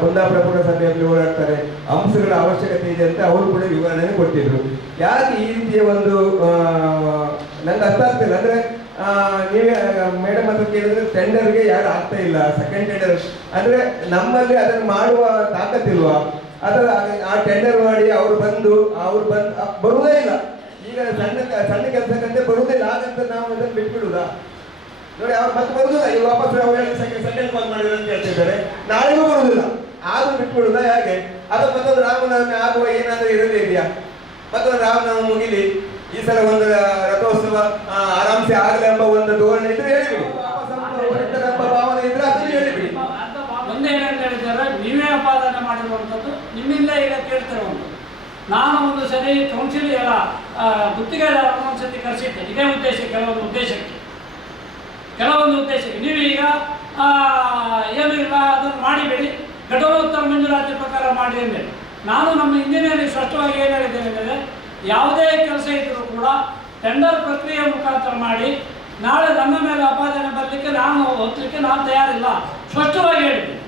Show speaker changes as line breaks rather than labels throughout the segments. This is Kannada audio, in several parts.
ಕುಂದಾಪುರ ಪುರಸಭೆಯಲ್ಲಿ ಓಡಾಡ್ತಾರೆ ಅಂಶಗಳ ಅವಶ್ಯಕತೆ ಇದೆ ಅಂತ ಅವರು ಕೂಡ ವಿವರಣೆ ಕೊಟ್ಟಿದ್ರು. ಯಾಕೆ ಈ ರೀತಿಯ ಒಂದು ನಂಗೆ ಅರ್ಥ ಆಗ್ತಿಲ್ಲ ಅಂದ್ರೆ ನೀವೇ, ಮೇಡಮ್ ಹತ್ರ ಕೇಳಿದ್ರೆ ಟೆಂಡರ್ಗೆ ಯಾರು ಆಗ್ತಾ ಇಲ್ಲ ಸೆಕೆಂಡ್ ಟೆಂಡರ್ ಅಂದ್ರೆ ನಮ್ಮಲ್ಲಿ ಅದನ್ನು ಮಾಡುವ ತಾಕತ್ತಿಲ್ವಾ ಅಥವಾ ಆ ಟೆಂಡರ್ ಮಾಡಿ ಅವ್ರು ಬಂದು ಅವ್ರು ಬಂದು ಬರುವುದೇ ಇಲ್ಲ. ಈಗ ಸಣ್ಣ ಸಣ್ಣ ಕೆಲಸಕ್ಕಂತೆ ಬರುವುದಿಲ್ಲ ಹಾಗಂತ ನಾವು ಅದನ್ನು ಬಿಟ್ಬಿಡುದಾ ನೋಡಿ, ಅವ್ರು ಮತ್ತೆ ಬರುದಿಲ್ಲ ಈಗ ವಾಪಸ್ ಸೆಕೆಂಡ್ ಕಾಲ್ ಮಾಡಿದ್ರು ಅಂತ ಹೇಳ್ತಿದ್ದಾರೆ ನಾಳೆಗೂ ಬರುದಿಲ್ಲ. ಆದ್ರೂ ಬಿಟ್ಬಿಡುದ ಹೇಗೆ? ಅದು ಮತ್ತೊಂದು ರಾಮನವಮಿ ಆಗುವ ಏನಾದ್ರೂ ಇರದೇ ಇದೆಯಾ? ಮತ್ತೊಂದು ರಾಮನವಮಿ ಮುಗಿಲಿ. ಈ ಸಲ ಒಂದು ರಥೋತ್ಸವ ಆರಾಮ್ಸೆ ಆಗಲಿ ಎಂಬ ಒಂದು ಧೋರಣೆ ಇದ್ರೆ ಹೇಳಿ ವಾಪಸ್ ಅಂತ ಹೊರಡ್ತಾರೆ ಎಂಬ ಭಾವನೆ ಇದ್ರೆ ಅದನ್ನು ಹೇಳಿಬಿಡಿ.
ಒಂದೇನಂತ ಹೇಳಿದ್ದಾರೆ ನೀವೇ ಅಪಾದನೆ ಮಾಡಿರುವಂಥದ್ದು, ನಿಮ್ಮಿಂದ ಈಗ ಕೇಳ್ತಿರುವಂಥದ್ದು ನಾನು ಒಂದು ಸರಿ ಕೌನ್ಸಿಲ್ ಎಲ್ಲ ಗುತ್ತಿಗೆದಾರರನ್ನು ಒಂದು ಸತಿ ಕರೆಸಿದ್ದೆ. ಇದೇ ಉದ್ದೇಶ, ಕೆಲವೊಂದು ಉದ್ದೇಶಕ್ಕೆ. ಕೆಲವೊಂದು ಉದ್ದೇಶಕ್ಕೆ. ನೀವು ಈಗ ಏನೂ ಇಲ್ಲ ಅದನ್ನು ಮಾಡಿಬಿಡಿ. ಘಟನೋತ್ತರ ಮಂಜೂರಾತಿ ಪ್ರಕಾರ ಮಾಡಿ ಅಂದೇಳಿ ನಾನು ನಮ್ಮ ಇಂಜಿನಿಯರಿಂಗ್ ಸ್ಪಷ್ಟವಾಗಿ ಏನು ಹೇಳಿದ್ದೇನೆ ಅಂದರೆ ಯಾವುದೇ ಕೆಲಸ ಇದ್ದರೂ ಕೂಡ ಟೆಂಡರ್ ಪ್ರಕ್ರಿಯೆ ಮುಖಾಂತರ ಮಾಡಿ ನಾಳೆ ನನ್ನ ಮೇಲೆ ಅಪಾದನೆ ಬರಲಿಕ್ಕೆ ನಾನು ಹೊತ್ತಲಿಕ್ಕೆ ನಾನು ತಯಾರಿಲ್ಲ. ಸ್ಪಷ್ಟವಾಗಿ ಹೇಳಿದ್ದೀನಿ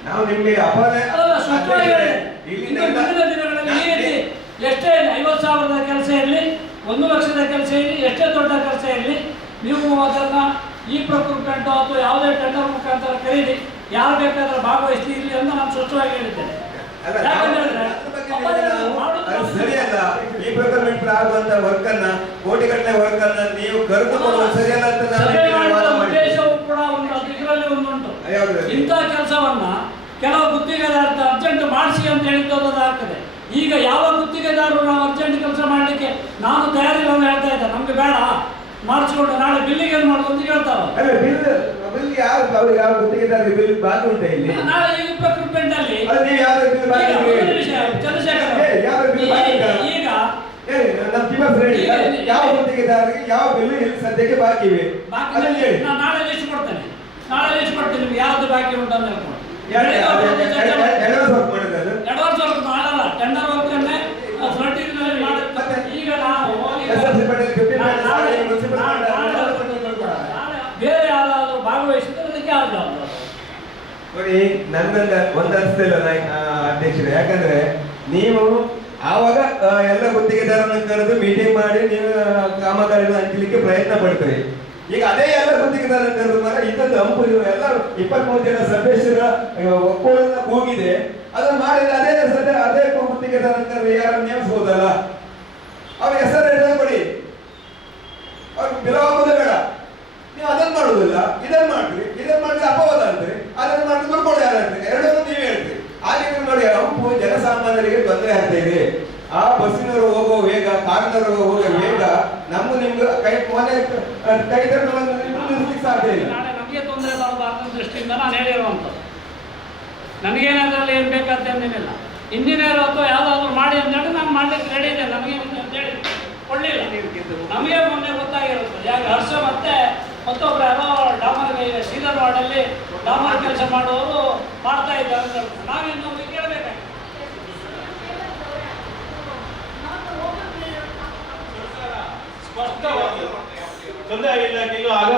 ಸ್ಪಷ್ಟವಾಗಿ ಹೇಳಿದೆ. ಎಷ್ಟೇ ಐವತ್ತು ಸಾವಿರದ ಕೆಲಸ ಇರಲಿ ಒಂದು ಲಕ್ಷದ ಕೆಲಸ ಇರಲಿ ಎಷ್ಟೇ ದೊಡ್ಡ ಕೆಲಸ ಇರಲಿ ನೀವು ಅದನ್ನ ಈ ಪ್ರೊಕ್ಯೂರ್ಮೆಂಟ್ ಅಥವಾ ಯಾವುದೇ ಟೆಂಡರ್ ಮುಖಾಂತರ ಕರೀರಿ. ಯಾರು ಬೇಕಾದ್ರೆ ಭಾಗವಹಿಸಿ ಇರಲಿ ಅಂತ ನಾನು ಸ್ವಚ್ಛವಾಗಿ ಹೇಳಿದ್ದೇನೆ.
ಸರಿಯಲ್ಲ. ಈ ಪ್ರಕರಣ ಆಗುವಂತ ವರ್ಕ್ ಅನ್ನ ಕೋಟಿಗಟ್ಟಲೆ ವರ್ಕ್ ಅನ್ನ ನೀವು ಕರೆದುಕೊಳ್ಳುವುದು ಸರಿಯಲ್ಲ ಅಂತ.
ಉದ್ದೇಶವೂ ಕೂಡ ಒಂದು ಇದರಲ್ಲಿ ಒಂದುಂಟು? ಇಂಥ ಕೆಲಸವನ್ನ ಕೆಲವು ಗುತ್ತಿಗೆದಾರ ಅರ್ಜೆಂಟ್ ಮಾಡಿಸಿ ಅಂತ ಹೇಳಿದ್ದು ಆಗ್ತದೆ. ಈಗ ಯಾವ ಗುತ್ತಿಗೆದಾರರು ನಾವು ಅರ್ಜೆಂಟ್ ಕೆಲಸ ಮಾಡಲಿಕ್ಕೆ ನಾನು ತಯಾರಿಲ್ಲ ಅಂತ ಹೇಳ್ತಾ ಇದ್ದೆ ನಮ್ಗೆ ಬೇಡ. ಮಾಡಿಸ್ಕೊಂಡು ನಾಳೆ ಬಿಲ್ಲಿಗೆ ಏನು ಮಾಡೋದು ಅಂತ
ಅಲ್ಲ ಬಿಲ್ ಬಿಲ್ ಯಾರು ಯಾರು ಯಾವ ಗುತ್ತಿಗೆದಾರರಿಗೆ ಬಿಲ್ ಬಾಕಿ ಉಂಟೆ ಇಲ್ಲಿ?
ನಾಳೆ ಇಪ್ಪತ್ತು ರೂಪಾಯಿ ಅಲ್ಲಿ.
ಅದು ಯಾವ ಬಿಲ್ ಬಾಕಿ
ಚಂದ್ರಶೇಖರ್
ಯಾವ ಬಿಲ್ ಬಾಕಿ?
ಈಗ-
ನಮ್ಮ
ಈಗ-
ಯಾವ ಗುತ್ತಿಗೆದಾರರಿಗೆ ಯಾವ ಬಿಲ್ ಇಲ್ಲಿ ಸದ್ಯಕ್ಕೆ ಬಾಕಿ ಇವೆ?
ಬಾಕಿ ನಾಳೆ ಲಿಸ್ಟ್ ಕೊಡ್ತೇನೆ. ನಾಳೆ ಲಿಸ್ಟ್ ಕೊಡ್ತೀನಿ ನಿಮ್ಗೆ ಯಾವ್ದು ಬಾಕಿ ಉಂಟು ಅಂತ ಹೇಳ್ಕೊಂಡು.
ಎರಡು
ವರ್ಷ
ಅದು-
ಎರಡು ವರ್ಷ ಮಾಡಲ್ಲ ಟೆಂಡರ್ ವರ್ಕ್ ಅನ್ನೇ ಫ್ರಂಟಿನಲ್ಲಿ ಮಾಡುತ್ತೆ ಈಗ ನಾವು ಈಗ-
SLC ಪಡೆದ 50
ನಾ- ನಾಳೆ-
ಪಡೆದ ಮುನ್ಸಿಪಲ್
ನಾಳೆ-
ಪಡೆದ
ನಾಳೆ- ನಾಳೆ ಬೇರೆ ಯಾರಾದ್ರೂ ಭಾಗವಹಿಸಿದ್ರೆ ಅದಕ್ಕೆ ಯಾರು ಜವಾಬ್ದಾರ?
ನೋಡಿ ನನ್ನ ಒಂದು ಅನಿಸ್ತಿಲ್ಲ ಅಧ್ಯಕ್ಷರು. ಯಾಕಂದ್ರೆ ನೀವು ಆವಾಗ ಎಲ್ಲ ಗುತ್ತಿಗೆದಾರನ ಕರೆದು ಮೀಟಿಂಗ್ ಮಾಡಿ ನೀವು ಕಾಮಗಾರಿನ ಹಂಚಲಿಕ್ಕೆ ಪ್ರಯತ್ನ ಪಡ್ತೀರಿ. ಈಗ ಅದೇ ಎಲ್ಲ ಗುತ್ತಿಗೆದಾರರನ್ನ ಕರೆದು ಮಾತ್ರ ಇದೊಂದು ಹಂಪು ಎಲ್ಲ ಇಪ್ಪತ್ಮೂರು ಜನ ಸದಸ್ಯರ ಹೋಗಿದೆ ಕೂಗಿದೆ. ಅದನ್ನ ಮಾಡಿದ್ರೆ ಅದೇ ಸದ್ಯ ಅದೇ ಗುತ್ತಿಗೆದಾರ ಕರೆದು ಯಾರನ್ನು ನೇಮಿಸ್ಬೋದಲ್ಲ? ಅವ್ರ ಹೆಸರು ಕೊಡಿ. ಅವ್ರಿಗೆ ನೀವು ಅದನ್ನ ಮಾಡುವುದಿಲ್ಲ. ಇದನ್ನ ಮಾಡ್ರಿ ಇದನ್ನ ಮಾಡಿದ್ರೆ ಅಪವಾದ ಅಂದ್ರೆ ಅದನ್ನ ಮಾಡಿದ್ರೆ ದುಡ್ಕೊಂಡು ಯಾರಂತೆ ಎರಡನ್ನೂ ನೀವೇ ಹೇಳ್ತೀರಿ. ಹಾಗೆ ನೋಡಿ ಹಂಪು ಜನಸಾಮಾನ್ಯರಿಗೆ ತೊಂದರೆ ಆಗ್ತಾ ಇದೆ. ಆ ಬಸ್ಸಿನವರು ಹೋಗೋ ವೇಗ, ಕಾರಿನವರು ಹೋಗೋ ವೇಗ ನಮ್ಮ ನಿಮ್ಗೆ ಕೈ ಮನೆ ಕೈ ನಿಲ್ಲಿಸ್ಲಿಕ್ಕೆ ಸಾಧ್ಯ ಇಲ್ಲ.
ನಮಗೆ ತೊಂದರೆ ಬರಬಾರ್ದು ದೃಷ್ಟಿಯಿಂದ ನಾನು ಹೇಳಿರುವಂಥದ್ದು. ನನಗೇನಾದ್ರಲ್ಲಿ ಏನು ಬೇಕಂತ ಏನಿಲ್ಲ. ಇಂಜಿನಿಯರ್ ಅಥವಾ ಯಾವುದಾದ್ರು ಮಾಡಿ ಅಂತ ಹೇಳಿ ನಾನು ಮಾಡ್ಲಿಕ್ಕೆ ರೆಡಿ ಇದೆ ನಮಗೆ ಅಂತ ಹೇಳಿ. ಕೊಡಲಿಲ್ಲ ನಮಗೆ ಮೊನ್ನೆ ಗೊತ್ತಾಗಿರುತ್ತೆ. ಯಾಕೆ ಹರ್ಷ ಮತ್ತೆ ಮತ್ತೊಬ್ರು ಯಾರೋ ಡಾಮರ್ ಶ್ರೀಧರ್ ವಾರ್ಡಲ್ಲಿ ಡಾಮರ್ ಕೆಲಸ ಮಾಡುವವರು ಮಾಡ್ತಾ ಇದ್ದಾರೆ ನಾವೇನು
ತೊಂದರೆ ಕಂದಾಯ ಇಲಾಖೆಯು ಆಗ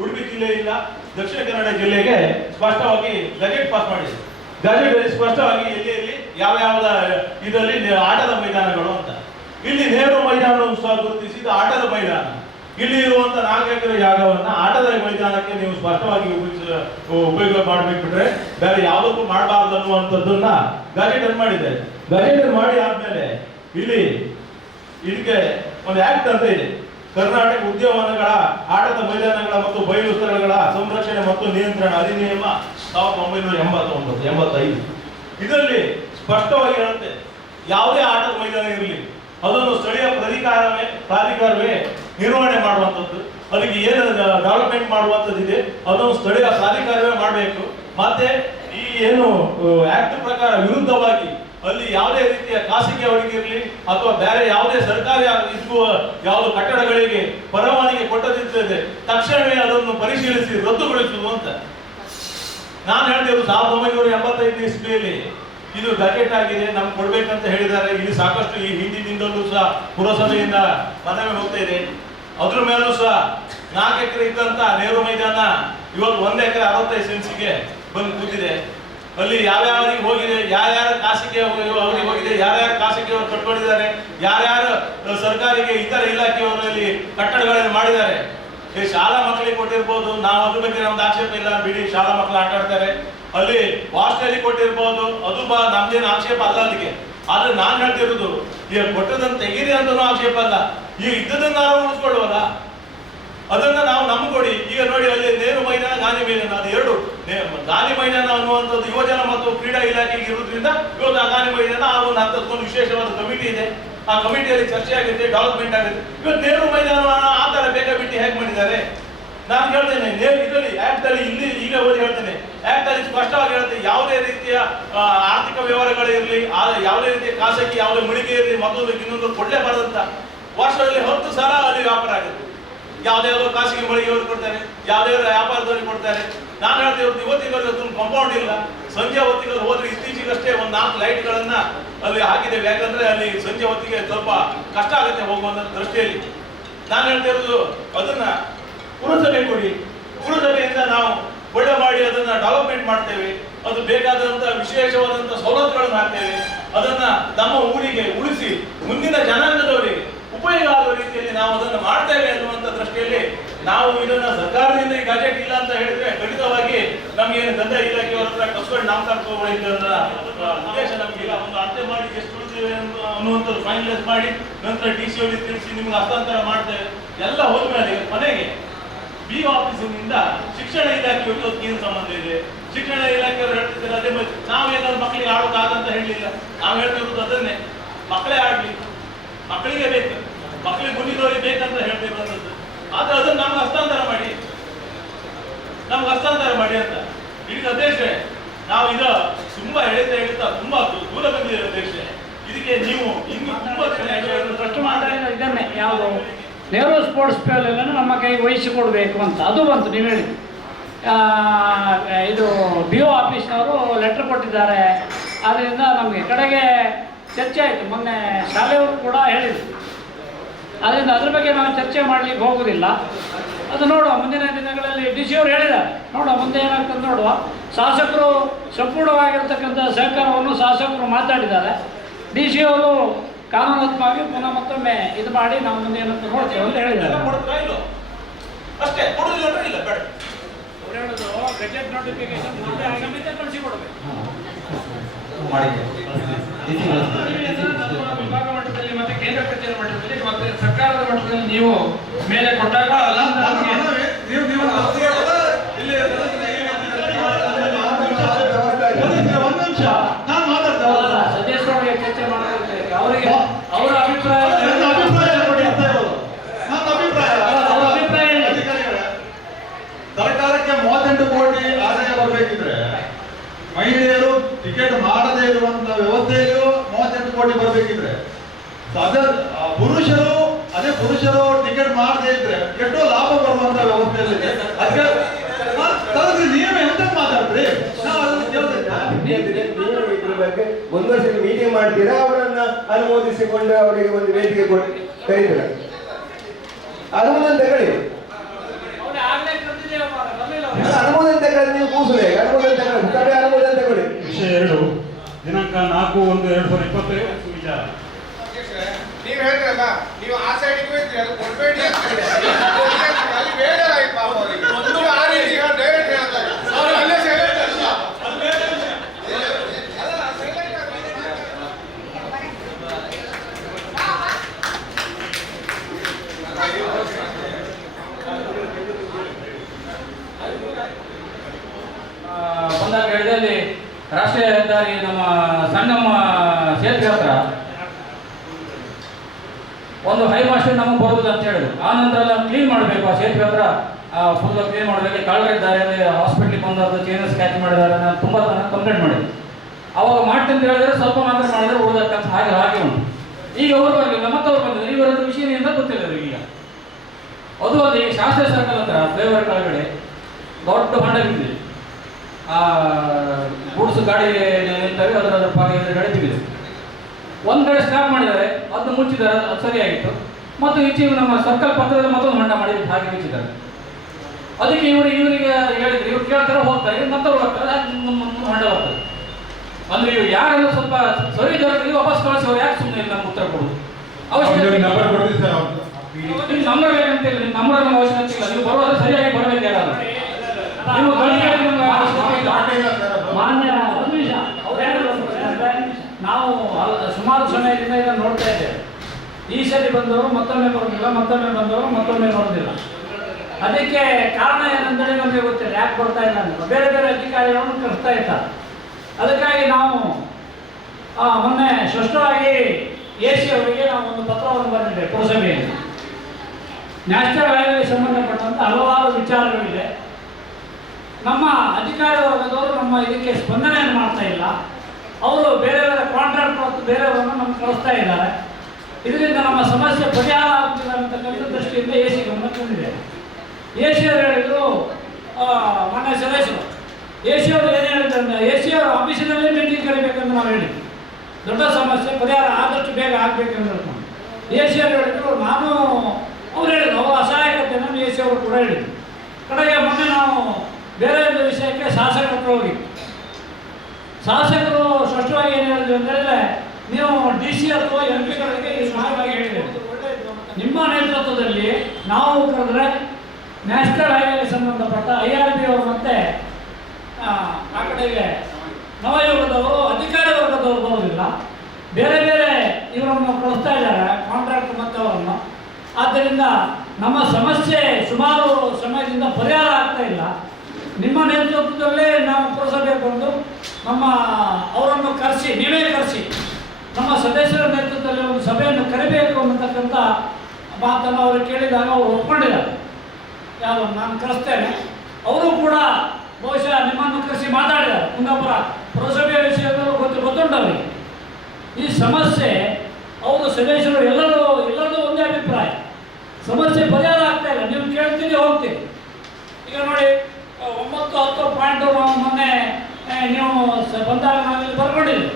ಉಡುಪಿ ಜಿಲ್ಲೆಯಿಂದ ದಕ್ಷಿಣ ಕನ್ನಡ ಜಿಲ್ಲೆಗೆ ಸ್ಪಷ್ಟವಾಗಿ ಗಜೆಟ್ ಪಾಸ್ ಮಾಡಿದೆ ಗಜೆಟ್ ಸ್ಪಷ್ಟವಾಗಿ ಎಲ್ಲಿ ಯಾವ ಯಾವ್ದ ಇದರಲ್ಲಿ ಆಟದ ಮೈದಾನಗಳು ಅಂತ. ಇಲ್ಲಿ ನೆಹರು ಮೈದಾನವನ್ನು ಗುರುತಿಸಿದ ಆಟದ ಮೈದಾನ. ಇಲ್ಲಿ ಇರುವಂತ ನಾಲ್ಕು ಎಕರೆ ಜಾಗವನ್ನ ಆಟದ ಮೈದಾನಕ್ಕೆ ನೀವು ಸ್ಪಷ್ಟವಾಗಿ ಉಪಯೋಗ ಮಾಡ್ಬಿಟ್ರೆ ಬೇರೆ ಯಾವುದಕ್ಕೂ ಮಾಡಬಾರ್ದು ಅನ್ನುವಂಥದ್ದನ್ನ ಗಜೆಟ್ ಅಲ್ಲಿ ಮಾಡಿದೆ. ಗಜೆಟ್ ಮಾಡಿ ಆದ್ಮೇಲೆ ಇಲ್ಲಿ ಇದಕ್ಕೆ ಒಂದು ಆಕ್ಟ್ ಅಂತ ಇದೆ. ಕರ್ನಾಟಕ ಉದ್ಯಾನವನಗಳ, ಆಟದ ಮೈದಾನಗಳ ಮತ್ತು ಬಯಲು ಸಂರಕ್ಷಣೆ ಮತ್ತು ನಿಯಂತ್ರಣ, ಅಧಿನಿಯಮ ಸಾವಿರದ ಒಂಬೈನೂರ ಎಂಬತ್ತೊಂಬತ್ತು, ಎಂಬತ್ತೈದು. ಇದರಲ್ಲಿ ಸ್ಪಷ್ಟವಾಗಿ ಹೇಳುತ್ತೆ, ಯಾವುದೇ ಆಟದ ಮೈದಾನ ಇರಲಿ. ಅದನ್ನು ಸ್ಥಳೀಯ ಪ್ರಾಧಿಕಾರವೇ ಪ್ರಾಧಿಕಾರವೇ ನಿರ್ವಹಣೆ ಮಾಡುವಂಥದ್ದು. ಅದಕ್ಕೆ ಏನು ಡೆವಲಪ್ಮೆಂಟ್ ಮಾಡುವಂಥದ್ದಿದೆ ಅದನ್ನು ಸ್ಥಳೀಯ ಪ್ರಾಧಿಕಾರವೇ ಮಾಡಬೇಕು. ಮತ್ತೆ ಈ ಏನು ಆಕ್ಟ್ ಪ್ರಕಾರ ವಿರುದ್ಧವಾಗಿ ಅಲ್ಲಿ ಯಾವುದೇ ರೀತಿಯ ಖಾಸಗಿ ಅವರಿಗಿರಲಿ ಅಥವಾ ಬೇರೆ ಯಾವುದೇ ಸರ್ಕಾರಿ ಇದ್ದುವ ಯಾವುದು ಕಟ್ಟಡಗಳಿಗೆ ಪರವಾನಗಿ ಕೊಟ್ಟದಿರ್ತದೆ ತಕ್ಷಣವೇ ಅದನ್ನು ಪರಿಶೀಲಿಸಿ ರದ್ದುಗೊಳಿಸುವುದು ಅಂತ. ನಾನು ಹೇಳ್ತಿರೋದು ಸಾವಿರದ ಒಂಬೈನೂರ ಎಂಬತ್ತೈದು ಇಸ್ವಿಯಲ್ಲಿ. ಇದು ಗಜೆಟ್ ಆಗಿದೆ, ನಮ್ಗೆ ಕೊಡ್ಬೇಕಂತ ಹೇಳಿದ್ದಾರೆ. ಇಲ್ಲಿ ಸಾಕಷ್ಟು ಈ ಹಿಂದಿನಿಂದಲೂ ಸಹ ಪುರಸಭೆಯಿಂದ ಮನವಿ ಹೋಗ್ತಾ ಇದೆ. ಅದ್ರ ಮೇಲೂ ಸಹ ನಾಲ್ಕು ಎಕರೆ ಇದ್ದಂತ ನೆಹರು ಮೈದಾನ ಇವತ್ತು ಒಂದ್ ಎಕರೆ ಅರವತ್ತೈದು ಸೆನ್ಸಿಗೆ ಬಂದು ಕೂತಿದೆ. ಅಲ್ಲಿ ಯಾವ್ಯಾವರಿಗೆ ಹೋಗಿದೆ, ಯಾರ್ಯಾರ ಖಾಸಗಿ ಅವರಿಗೆ ಹೋಗಿದೆ, ಯಾರ್ಯಾರ ಖಾಸಗಿ ಅವರು ಕಟ್ಕೊಂಡಿದ್ದಾರೆ, ಯಾರ್ಯಾರು ಸರ್ಕಾರಿಗೆ ಇತರ ಇಲಾಖೆಯವರಲ್ಲಿ ಕಟ್ಟಡಗಳನ್ನು ಮಾಡಿದ್ದಾರೆ. ಈ ಶಾಲಾ ಮಕ್ಕಳಿಗೆ ಕೊಟ್ಟಿರ್ಬೋದು. ನಾವು ಅದ್ರ ಬಗ್ಗೆ ನಮ್ದು ಆಕ್ಷೇಪ ಇಲ್ಲ, ಬಿಡಿ, ಶಾಲಾ ಮಕ್ಕಳು ಆಟ ಆಡ್ತಾರೆ ಅಲ್ಲಿ ಹಾಸ್ಟೆಲಿಗೆ ಕೊಟ್ಟಿರ್ಬೋದು. ಅದು ಬಾ ನಮ್ದೇನು ಆಕ್ಷೇಪ ಅಲ್ಲ ಅದಕ್ಕೆ. ಆದ್ರೆ ನಾನ್ ಹೇಳ್ತಿರೋದು, ಈಗ ಕೊಟ್ಟದನ್ನ ತೆಗೀರಿ ಅಂತನೂ ಆಕ್ಷೇಪ ಅಲ್ಲ. ಈಗ ಇದ್ದದನ್ನ ನಾವು ಉಳಿಸ್ಕೊಳ್ಳುವಲ್ಲ. ಅದನ್ನ ನಾವು ನಮ್ಗೆ ಈಗ ನೋಡಿ, ಅಲ್ಲಿ ನೇರು ಮೈದಾನ, ಗಾಂಧಿ ಮೈದಾನ, ಅದು ಎರಡು. ಗಾಂಧಿ ಮೈದಾನ ಅನ್ನುವಂಥದ್ದು ಯುವಜನ ಮತ್ತು ಕ್ರೀಡಾ ಇಲಾಖೆಗೆ ಇರೋದ್ರಿಂದ ಇವತ್ತು ಆ ಗಾಂಧಿ ಮೈದಾನ ಆ ಒಂದು ಹತ್ತಕ್ಕೊಂದು ವಿಶೇಷವಾದ ಕಮಿಟಿ ಇದೆ. ಆ ಕಮಿಟಿಯಲ್ಲಿ ಚರ್ಚೆ ಆಗುತ್ತೆ ಡೆವಲಪ್ಮೆಂಟ್ ಆಗುತ್ತೆ. ಇವತ್ತು ನೇರು ಮೈದಾನವನ್ನ ಆ ತರ ಬಿಟ್ಟು ಹೇಗೆ ಮಾಡಿದ್ದಾರೆ? ನಾನು ಹೇಳ್ತೇನೆ ನೇ- ಇದರಲ್ಲಿ ಆಕ್ಟ್ ಅಲ್ಲಿ ಇಲ್ಲಿ ಈಗ ಓದಿ ಹೇಳ್ತೇನೆ. ಆಕ್ಟ್ ಅಲ್ಲಿ ಸ್ಪಷ್ಟವಾಗಿ ಹೇಳುತ್ತೆ, ಯಾವುದೇ ರೀತಿಯ ಆರ್ಥಿಕ ವ್ಯವಹಾರಗಳಿರಲಿ ಯಾವುದೇ ರೀತಿಯ ಖಾಸಗಿ, ಯಾವುದೇ ಮುಳಿಗೆ ಇರಲಿ, ಮತ್ತೊಂದು ಇನ್ನೊಂದು ಕೊಡಲೇಬಾರದಂತ. ವರ್ಷದಲ್ಲಿ ಹತ್ತು ಸಲ ಅಲ್ಲಿ ವ್ಯಾಪಾರ ಆಗುತ್ತೆ. ಯಾವ್ದಾವ್ದೋ ಖಾಸಗಿ ಮಳಿಗೆಯವರು ಕೊಡ್ತಾರೆ ಯಾವ್ದಾದ್ರು ವ್ಯಾಪಾರದವ್ರಿಗೆ ಕೊಡ್ತಾರೆ. ನಾನು ಹೇಳ್ತೇವೆ ಇವತ್ತು ಇವತ್ತಿಗರು ತುಂಬ ಕಾಂಪೌಂಡ್ ಇಲ್ಲ. ಸಂಜೆ ಹೊತ್ತಿಗೆ ಹೋದ್ರೆ ಇತ್ತೀಚೆಗಷ್ಟೇ ಒಂದು ನಾಲ್ಕು ಲೈಟ್ಗಳನ್ನ ಅಲ್ಲಿ ಹಾಕಿದ್ದೇವೆ. ಯಾಕಂದ್ರೆ ಅಲ್ಲಿ ಸಂಜೆ ಹೊತ್ತಿಗೆ ಸ್ವಲ್ಪ ಕಷ್ಟ ಆಗುತ್ತೆ ಹೋಗುವಂತ ದೃಷ್ಟಿಯಲ್ಲಿ. ನಾನು ಹೇಳ್ತಾ ಇರೋದು, ಅದನ್ನ ಪುರಸಭೆ ಕೊಡಿ. ಪುರಸಭೆಯಿಂದ ನಾವು ಒಳ್ಳೆ ಮಾಡಿ ಅದನ್ನ ಡೆವಲಪ್ಮೆಂಟ್ ಮಾಡ್ತೇವೆ. ಅದು ಬೇಕಾದಂತ ವಿಶೇಷವಾದಂತ ಸವಲತ್ತುಗಳನ್ನು ಹಾಕ್ತೇವೆ. ಅದನ್ನ ನಮ್ಮ ಊರಿಗೆ ಉಳಿಸಿ, ಮುಂದಿನ ಜನಾಂಗದವರಿಗೆ ಉಪಯೋಗ ಆಗುವ ರೀತಿಯಲ್ಲಿ ನಾವು ಅದನ್ನು ಮಾಡ್ತೇವೆ ಅನ್ನುವಂಥ ದೃಷ್ಟಿಯಲ್ಲಿ ನಾವು ಇದನ್ನ ಸರ್ಕಾರದಿಂದ ಈ ಗಜೆಟ್ ಇಲ್ಲ ಅಂತ ಹೇಳಿದ್ರೆ ಖಂಡಿತವಾಗಿ ನಮ್ಗೆ ಏನು ಗಂಧ ಇಲಾಖೆಯವರ ಹತ್ರ ಕಸ್ಕೊಂಡು ನಾವು ತರ್ಕೊಳ್ಳೋ ಉದ್ದೇಶ ಇಲ್ಲ. ಒಂದು ಅಳತೆ ಮಾಡಿ ಎಷ್ಟು ಉಳಿತೇವೆ ಅನ್ನೋ- ಅನ್ನುವಂಥದ್ದು ಫೈನಲೈಸ್ ಮಾಡಿ ನಂತರ ಡಿ ಸಿ ಅವರಿಗೆ ತಿಳಿಸಿ ನಿಮ್ಗೆ ಹಸ್ತಾಂತರ ಮಾಡ್ತೇವೆ. ಎಲ್ಲ ಹೋದ್ಮೇಲೆ ಕೊನೆಗೆ ಬಿ ಆಫೀಸಿನಿಂದ ಶಿಕ್ಷಣ ಇಲಾಖೆ ಅದಕ್ಕೆ ಏನು ಸಂಬಂಧ ಇದೆ. ಶಿಕ್ಷಣ ಇಲಾಖೆಯವರು ಹೇಳ್ತಿದ್ದಾರೆ, ಅದೇ ಮತ್ತೆ ನಾವೇನಾದ್ರು ಮಕ್ಕಳಿಗೆ ಆಡೋಕ್ಕಾಗಂತ ಹೇಳಲಿಲ್ಲ. ನಾವು ಹೇಳ್ತಿರೋದು ಅದನ್ನೇ. ಮಕ್ಕಳೇ ಆಡ್ಲಿ ಮಕ್ಕಳಿಗೆ ಬೇಕು. ಮಕ್ಕಳಿಗೆ ಮುಂದಿನವರಿಗೆ ಬೇಕಂತ ಅಂತ ಆದ್ರೆ ಅದನ್ನ ನಮ್ಗೆ ಹಸ್ತಾಂತರ ಮಾಡಿ. ನಮ್ಗೆ ಹಸ್ತಾಂತರ ಮಾಡಿ ಅಂತ. ಈಗ ಅಧ್ಯಕ್ಷೆ ನಾವು ಇದ ತುಂಬಾ ಹೇಳ್ತಾ ಹೇಳ್ತಾ ತುಂಬಾ ದೂರ ಬಂದಿದೆ ಅಧ್ಯಕ್ಷೆ ಇದಕ್ಕೆ ನೀವು ಇನ್ನು ತುಂಬಾ
ಇದನ್ನೇ. ಯಾವುದು? ನೆಹರು ಸ್ಪೋರ್ಟ್ಸ್ ಎಲ್ಲ ನಮ್ಮ ಕೈಗೆ ವಹಿಸಿಕೊಡ್ಬೇಕು ಅಂತ. ಅದು ಬಂತು ನೀವು ಹೇಳಿ. ಇದು ಬಿ ಒ ಆಫೀಸ್ನವರು ಲೆಟ್ರ್ ಕೊಟ್ಟಿದ್ದಾರೆ. ಆದ್ದರಿಂದ ನಮಗೆ ಕಡೆಗೆ ಚರ್ಚೆ ಆಯಿತು. ಮೊನ್ನೆ ಶಾಲೆಯವರು ಕೂಡ ಹೇಳಿದರು. ಅದರಿಂದ ಅದ್ರ ಬಗ್ಗೆ ನಾವು ಚರ್ಚೆ ಮಾಡಲಿಕ್ಕೆ ಹೋಗೋದಿಲ್ಲ. ಅದು ನೋಡುವ ಮುಂದಿನ ದಿನಗಳಲ್ಲಿ ಡಿ ಸಿ ಅವರು ಹೇಳಿದ ನೋಡುವ ಮುಂದೆ ಏನಾಗ್ತದೆ ನೋಡುವ. ಶಾಸಕರು ಸಂಪೂರ್ಣವಾಗಿರ್ತಕ್ಕಂಥ ಸಹಕಾರವನ್ನು ಶಾಸಕರು ಮಾತಾಡಿದ್ದಾರೆ. ಡಿ ಸಿ ಅವರು ಕಾನೂನಾತ್ಮಕವಾಗಿ ಪುನಃ ಮತ್ತೊಮ್ಮೆ ಇದು ಮಾಡಿ ನಾವು ಮುಂದೆ ಏನಂತ ನೋಡ್ತೇವೆ ಅಂತ ಹೇಳಿದ್ದಾರೆ.
ಅಷ್ಟೇ ಇಲ್ಲ ಬೇಡ.
ಅವ್ರು ಹೇಳೋದು ಗೆಜೆಟ್ ನೋಟಿಫಿಕೇಶನ್ ಮುಂದೆ ಕೊಡಬೇಕು ಕಳಿಸಿಕೊಡ್ಬೇಕು.
ಕೇಂದ್ರ ಕಚೇರಿ ಮಟ್ಟದಲ್ಲಿ ಮತ್ತೆ ಸರ್ಕಾರದ ಮಟ್ಟದಲ್ಲಿ ನೀವು ಮೇಲೆ ಕೊಟ್ಟಾಗ
ಅವರಿಗೆ ಅವರ ಅಭಿಪ್ರಾಯ
ಸರ್ಕಾರಕ್ಕೆ ಮೂವತ್ತೆಂಟು ಕೋಟಿ ಆದಾಯ ಬರಬೇಕಿದ್ರೆ ಮಹಿಳೆಯರು ಟಿಕೆಟ್ ಮಾಡದೇ ಇರುವಂತ ವ್ಯವಸ್ಥೆಯಲ್ಲೂ ಮೂವತ್ತೆಂಟು ಕೋಟಿ ಬರಬೇಕಿದ್ರೆ ಅದೇ ಆ, ಪುರುಷರು ಅದೇ ಪುರುಷರು ಟಿಕೆಟ್ ಮಾಡದೆ ಇದ್ರೆ ಎಷ್ಟೋ ಲಾಭ ಬರುವಂತ ವ್ಯವಸ್ಥೆಯಲ್ಲಿದೆ ಅದಕ್ಕೆ ನೀವೇ ಎಂತ
ಮಾತಾಡ್ರಿ ಬಗ್ಗೆ ಮುಂದುವರಿಸಿ ಮೀಟಿಂಗ್ ಮಾಡ್ತೀರಾ? ಅವರನ್ನ ಅನುಮೋದಿಸಿಕೊಂಡು ಅವರಿಗೆ ಒಂದು ವೇದಿಕೆ ಕೊಟ್ಟು ಕರೀತೀರಾ ಅನುಮೋದನೆ ತಗೊಳ್ಳಿ. ಅನುಮೋದನೆ ತಗೊಳ್ಳಿ ನೀವು ಕೂಸಲೇ ಅನುಮೋದನೆ ತಗೊಳ್ಳಿ. ಅನುಮೋದನೆ ತಗೊಳ್ಳಿ.
ವಿಷಯ ಎರಡು. ದಿನಾಂಕ ನಾಲ್ಕು ಒಂದು ಎರಡು ಸಾವಿರದ ಇಪ್ಪತ್ತೈದು ವಿಚಾರ.
ನೀವು ಹೇಳಿದ್ರಲ್ಲ ನೀವು ಆ ಸೈಡಿಗೂ ಇದ್ರಿ ಅದು ಕೊಡ್ಬೇಡಿ ಅಂತ ಹೇಳಿ. ಅಲ್ಲಿ ಬೇಜಾರಾಯ್ತು ಪಾಪ ಅವರಿಗೆ ಒಂದು ಆ ರೀತಿ ಡೈರೆಕ್ಟ್ ಹೇಳ್ತಾರೆ ಅವ್ರು ಅಲ್ಲೇ silent ಅಲ್ಲ. ಅಲ್ಲ, silent ಆಗಿ
ಆ, ಬಂದಾಗ ಹೇಳಿದೆ ಅಲ್ಲಿ ರಾಷ್ಟ್ರೀಯ ಹೆದ್ದಾರಿ ನಮ್ಮ ಸಂಗಮ ಸೇತುವೆ ಹತ್ರ ಒಂದು ಹೈ ಮಾಸ್ಟರ್ ನಮಗೆ ಬರುವುದು ಅಂತ ಹೇಳಿದ್ರು. ಆ ನಂತರ ಎಲ್ಲ ಕ್ಲೀನ್ ಮಾಡಬೇಕು. ಆ ಸೇತುವೆ ಹತ್ರ ಫುಲ್ ಕ್ಲೀನ್ ಮಾಡಬೇಕು. ಕಳ್ಳರಿದ್ದಾರೆ ಹಾಸ್ಪಿಟ್ಲಿಗೆ ಬಂದದ್ದು ಚೇಂಜಸ್ ಕ್ಯಾಚ್ ಮಾಡಿದ್ದಾರೆ ನಾನು ತುಂಬ ಕಂಪ್ಲೇಂಟ್ ಮಾಡಿದ್ದೆ ಅವಾಗ ಮಾಡ್ತೀನಿ ಹೇಳಿದ್ರೆ ಸ್ವಲ್ಪ ಮಾತ್ರ ಮಾಡಿದ್ರೆ ಉಳಿದಕ್ಕಂತ ಹಾಗೆ ಹಾಗೆ ಉಂಟು. ಈಗ ಅವರು ಬರಲಿಲ್ಲ. ಮತ್ತೆ ಅವ್ರು ಬಂದಿದ್ದಾರೆ. ಇವರದ್ದು ವಿಷಯ ಅಂತ ಗೊತ್ತಿಲ್ಲ ಈಗ. ಅದು ಅದೇ ಶಾಸ್ತ್ರ ಸರ್ಕಲ್ ಹತ್ರ ಫ್ಲೇವರ್ ಕೆಳಗಡೆ ದೊಡ್ಡ ಹೊಂಡ ಬಿದ್ದಿದೆ. ಆ, ಗುಡ್ಸು ಗಾಡಿ ನಿಂತವೆ ಅದರ ಪಾಗ ಎದುರುಗಡೆ ಬಿದ್ದಿದೆ. ಒಂದ್ ಕಡೆ ಸ್ಟಾಪ್ ಮಾಡಿದ್ದಾರೆ ಅದನ್ನು ಮುಚ್ಚಿದ್ದಾರೆ ಅದು ಸರಿಯಾಗಿತ್ತು. ಮತ್ತು ಈಚೆಗೆ ನಮ್ಮ ಸರ್ಕಲ್ ಪಕ್ಕದಲ್ಲಿ ಮತ್ತೊಂದು ಹೊಂಡ ಮಾಡಿ ಹಾಗೆ ಮುಚ್ಚಿದ್ದಾರೆ. ಅದಕ್ಕೆ ಇವರು ಇವರಿಗೆ ಹೇಳಿದ್ರು ಇವ್ರು ಕೇಳ್ತಾರೆ ಹೋಗ್ತಾರೆ ಮತ್ತೆ ಮತ್ತವ್ರು ಹೋಗ್ತಾರೆ ಹೊಂಡ ಹೋಗ್ತಾರೆ ಅಂದ್ರೆ ಇವ್ರು ಯಾರೆಲ್ಲ ಸ್ವಲ್ಪ ಸರಿ ಇದ್ದವ್ರಿಗೆ ವಾಪಸ್ ಕಳಿಸಿ ಅವ್ರು ಯಾಕೆ ಸುಮ್ಮನೆ ಇಲ್ಲ ನಮ್ಗೆ ಉತ್ತರ ಕೊಡುದು? ಅವಶ್ಯಕತೆ
ನಂಬರ್ ಬೇಕಂತಿಲ್ಲ
ನಿಮ್ಮ ನಂಬರ್ ಅವಶ್ಯಕತೆ ಇಲ್ಲ. ನೀವು ಬರುವಾಗ ಸರಿಯಾಗಿ ಬರಬೇಕು ಯಾರಾದ್ರೂ. ನೀವು ಗಳಿಕೆ ನಿಮ್ಗೆ ಅವಶ್ಯಕತೆ ಇಲ್ಲ.
ಇಲ್ಲ ಸರ್ ಅದು.
ಮಾನ್ಯ ಒಂದು ನಿಮಿಷ ಅವ್ರು ಹೇಳಿದ್ರು ಅಂದ್ರೆ ನಾವು ಅಲ್ಲ- ಸಮಯದಿಂದ ಇದನ್ನು ನೋಡ್ತಾ ಇದ್ದೇವೆ ಈ ಸರಿ ಬಂದವರು ಮತ್ತೊಮ್ಮೆ ಬರೋದಿಲ್ಲ, ಮತ್ತೊಮ್ಮೆ ಬಂದವರು ಮತ್ತೊಮ್ಮೆ ಬರೋದಿಲ್ಲ. ಅದಕ್ಕೆ ಕಾರಣ ಏನಂತೇಳಿ ನಮಗೆ ಗೊತ್ತಿಲ್ಲ, ಯಾಕೆ ಬರ್ತಾ ಇಲ್ಲ ಅಂತ. ಬೇರೆ ಬೇರೆ ಅಧಿಕಾರಿಗಳನ್ನು ಕರೆಸ್ತಾ ಇದ್ದಾರೆ. ಅದಕ್ಕಾಗಿ ನಾವು ಮೊನ್ನೆ ಸ್ಪಷ್ಟವಾಗಿ ಎ ಸಿ ಅವರಿಗೆ ನಾವು ಒಂದು ಪತ್ರವನ್ನು ಬರೆದಿದ್ದೇವೆ, ಪುರಸಭೆಯಲ್ಲಿ. ನ್ಯಾಷನಲ್ ಹೈವೇಗೆ ಸಂಬಂಧಪಟ್ಟಂತ ಹಲವಾರು ವಿಚಾರಗಳಿದೆ. ನಮ್ಮ ಅಧಿಕಾರಿ ವರ್ಗದವರು ನಮ್ಮ ಇದಕ್ಕೆ ಸ್ಪಂದನೆಯನ್ನು ಮಾಡ್ತಾ ಇಲ್ಲ. ಅವರು ಬೇರೆ ಬೇರೆ ಕಾಂಟ್ರಾಕ್ಟ್ ಮತ್ತು ಬೇರೆಯವರನ್ನು ನಮ್ಗೆ ಕಳಿಸ್ತಾ ಇದ್ದಾರೆ. ಇದರಿಂದ ನಮ್ಮ ಸಮಸ್ಯೆ ಪರಿಹಾರ ಆಗುತ್ತಿಲ್ಲ ಅಂತಕ್ಕಂಥ ದೃಷ್ಟಿಯಿಂದ ಎ ಸಿ ಗಮನ ತಂದಿದೆ ಎ ಸಿ ಅವರು ಹೇಳಿದ್ರು ಮೊನ್ನೆ ಸದಸ್ಯರು ಎ ಸಿ ಅವರು ಏನು ಹೇಳಿದ್ರೆ ಅಂದ್ರೆ ಎ ಸಿ ಅವರು ಆಫೀಸಿನಲ್ಲೇ ಮೀಟಿಂಗ್ ಕರಿಬೇಕಂತ ನಾವು ಹೇಳಿದ್ವಿ. ದೊಡ್ಡ ಸಮಸ್ಯೆ, ಪರಿಹಾರ ಆದಷ್ಟು ಬೇಗ ಆಗಬೇಕಂತ ಎ ಸಿ ಅವರು ಹೇಳಿದ್ರು, ನಾನು, ಅವ್ರು ಹೇಳಿದ್ರು, ಅವರ ಅಸಹಾಯಕತೆಯನ್ನು ಎ ಸಿ ಅವರು ಕೂಡ ಹೇಳಿದ್ರು. ಕಡೆಗೆ ಮೊನ್ನೆ ನಾವು ಬೇರೆ ಒಂದು ವಿಷಯಕ್ಕೆ ಶಾಸಕರ ಹತ್ರ ಹೋಗಿ ಶಾಸಕರು ಸ್ಪಷ್ಟವಾಗಿ ಏನು ಹೇಳಿದ್ರು ನೀವು ಡಿ ಸಿ ಅಥವಾ ಎಂ ಈ ಹೇಳಿದೆ ನಿಮ್ಮ ನೇತೃತ್ವದಲ್ಲಿ ನಾವು ಕರೆದ್ರೆ ನ್ಯಾಷನಲ್ ಹೈವೇಗೆ ಸಂಬಂಧಪಟ್ಟ ಐ ಆರ್ ಪಿ ಅವರು ಮತ್ತೆ, ಆ ಕಡೆಗೆ ನವಯುಗದವರು, ಅಧಿಕಾರಿ ವರ್ಗದವರು ಬರೋದಿಲ್ಲ ಬೇರೆ ಬೇರೆ ಇವರನ್ನು ಕಳಿಸ್ತಾ ಇದ್ದಾರೆ ಕಾಂಟ್ರಾಕ್ಟ್ ಮತ್ತೆ ಅವರನ್ನು. ಆದ್ದರಿಂದ ನಮ್ಮ ಸಮಸ್ಯೆ ಸುಮಾರು ಸಮಯದಿಂದ ಪರಿಹಾರ ಆಗ್ತಾ ಇಲ್ಲ. ನಿಮ್ಮ ನೇತೃತ್ವದಲ್ಲೇ ನಾವು ಪುರಸಭೆ ಬಂದು ನಮ್ಮ ಅವರನ್ನು ಕರೆಸಿ, ನೀವೇ ಕರೆಸಿ, ನಮ್ಮ ಸದಸ್ಯರ ನೇತೃತ್ವದಲ್ಲಿ ಒಂದು ಸಭೆಯನ್ನು ಕರಿಬೇಕು ಅನ್ನತಕ್ಕಂಥ ಮಾತನ್ನು ಅವರು ಕೇಳಿದಾಗ ಅವರು ಒಪ್ಕೊಂಡಿದ್ದಾರೆ. ಯಾವ ನಾನು ಕರೆಸ್ತೇನೆ. ಅವರು ಕೂಡ ಬಹುಶಃ ನಿಮ್ಮನ್ನು ಕರೆಸಿ ಮಾತಾಡಿದ್ದಾರೆ. ಕುಂದಾಪುರ ಪುರಸಭೆಯ ವಿಷಯದಲ್ಲೂ ಗೊತ್ತು, ಗೊತ್ತುಂಟಲ್ಲಿ. ಈ ಸಮಸ್ಯೆ ಅವರು ಸದಸ್ಯರು ಎಲ್ಲರೂ, ಎಲ್ಲರದ್ದು ಒಂದೇ ಅಭಿಪ್ರಾಯ. ಸಮಸ್ಯೆ ಪರಿಹಾರ ಆಗ್ತಾ ಇಲ್ಲ. ನೀವು ಕೇಳ್ತೀನಿ, ಹೋಗ್ತೀನಿ. ಈಗ ನೋಡಿ ಒಂಬತ್ತು ಹತ್ತು ಪಾಯಿಂಟ್ ಮೊನ್ನೆ ನೀವು ಬಂದಾಗ ನಾವಿಲ್ಲಿ ಬರ್ಕೊಂಡಿದ್ದೀವಿ